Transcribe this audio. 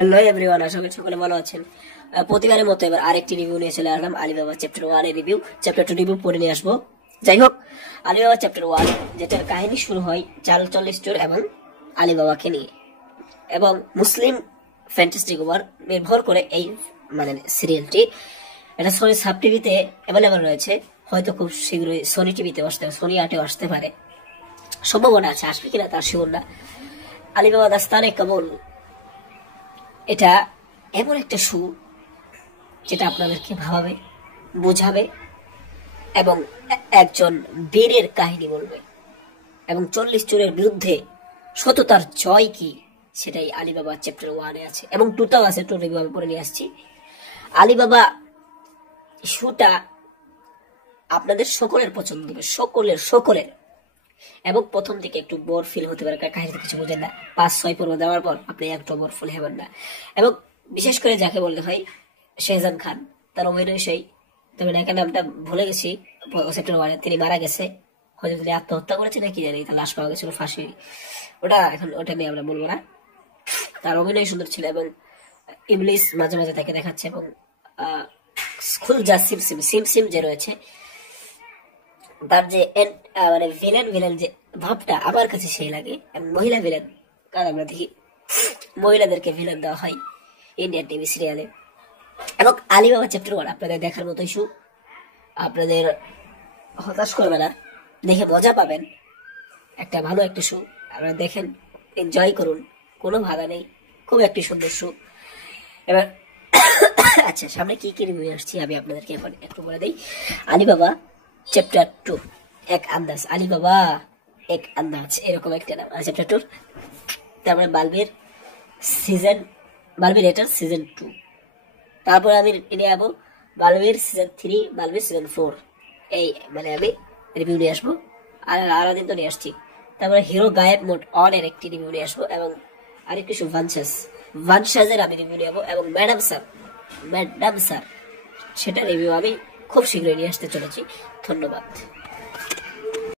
Hello everyone, আশা করি সকলে ভালো আছেন। প্রতিবারের মতো এবার আরেকটি রিভিউ নিয়ে চলে আসলাম। আলিবাবা চ্যাপ্টার 1 এর রিভিউ। চ্যাপ্টার 2 রিভিউ পরে নিয়ে আসবো। যাই হোক, আলিবাবা চ্যাপ্টার 1 যেটার কাহিনী শুরু হয় চার্ল চল্লিশ এবং আলিবাবাকে নিয়ে, এবং মুসলিম ফ্যান্টাস্টিক ওয়ার নির্ভর করে এই সিরিয়ালটি। এটা সোনি সাব টিভিতে অ্যাভেলেবল রয়েছে, হয়তো খুব শীঘ্রই সোনি টিভিতে আসতে পারে, সোনি আটেও আসতে পারে, সম্ভাবনা আছে। আসবে কিনা তার শিওর না। আলিবাবা দাস্তানে কাবুল এটা এমন একটা শো যেটা আপনাদেরকে ভাবাবে, বোঝাবে এবং একজন বীরের কাহিনী বলবে, এবং 40 চোরের বিরুদ্ধে সততার জয় কি সেটাই আলিবাবা চ্যাপ্টার 1 আছে, এবং 2টাও আছে। 2 রিভিউ আমি পরে নিয়ে আসছি। আলিবাবা শোটা আপনাদের সকলের পছন্দ হবে, সকলের। এবং প্রথম দিকে একটু বোর ফিল হতে পারে, কাহিনীতে কিছু বোঝেন না। 5-6 পর্ব দেওয়ার পর আপনি একটু বোর ফিল হবেন না। এবং বিশেষ করে যাকে বলতে হয় শেহজান খান, তার অভিনয় সেই, তবে নায়িকার নামটা ভুলে গেছি। সেপ্টেম্বর 1 তিনি মারা গেছে, হয়তো তিনি আত্মহত্যা করেছে নাকি জানি, তার লাশ পাওয়া গেছিল ফাঁসি। ওটা নিয়ে আমরা বলবো না। তার অভিনয় সুন্দর ছিল, এবং ইংলিশ মাঝে মাঝে তাকে দেখাচ্ছে, এবং খুলজা সিম যে রয়েছে তার যে ভিলেন যে ভাবটা আমার কাছে সেই লাগে। মহিলা ভিলেন, কারণ আমরা দেখি মহিলাদেরকে ভিলেন দেওয়া হয় ইন্ডিয়ান টিভি সিরিয়ালে। এবং আলিবাবা চ্যাপ্টার 1 আপনাদের দেখার মতো ইস্যু, আপনাদের হতাশ করবে না, দেখে মজা পাবেন। একটা ভালো একটা শো, আপনারা দেখেন, এনজয় করুন, কোনো বাধা নেই, খুব একটি সুন্দর শো। এবার আচ্ছা, সামনে কি কি রিভিউ আসছি আমি আপনাদেরকে এখন একটু বলে দিই। আলিবাবা চ্যাপ্টার 2 এক আন্দাজ, আলিবাবা এক আন্দাজ, এরকম একটা নাম চ্যাপ্টার 2। তারপরে বালবির এটার সিজন 2। তারপরে আমি নিয়ে যাবো বালবির সিজন 3, বালবির সিজন 4। এই আমি রিভিউ নিয়ে আসবো। আর আলাদিন তো নিয়ে আসছি। তারপরে হিরো গায়েব মোড অন এর একটি রিভিউ নিয়ে আসবো, এবং আরেকটি শো ভানসাজের আমি রিভিউ নিয়ে যাবো, এবং ম্যাডাম স্যার সেটা রিভিউ আমি খুব শীঘ্রই নিয়ে আসতে চলেছি। ধন্যবাদ।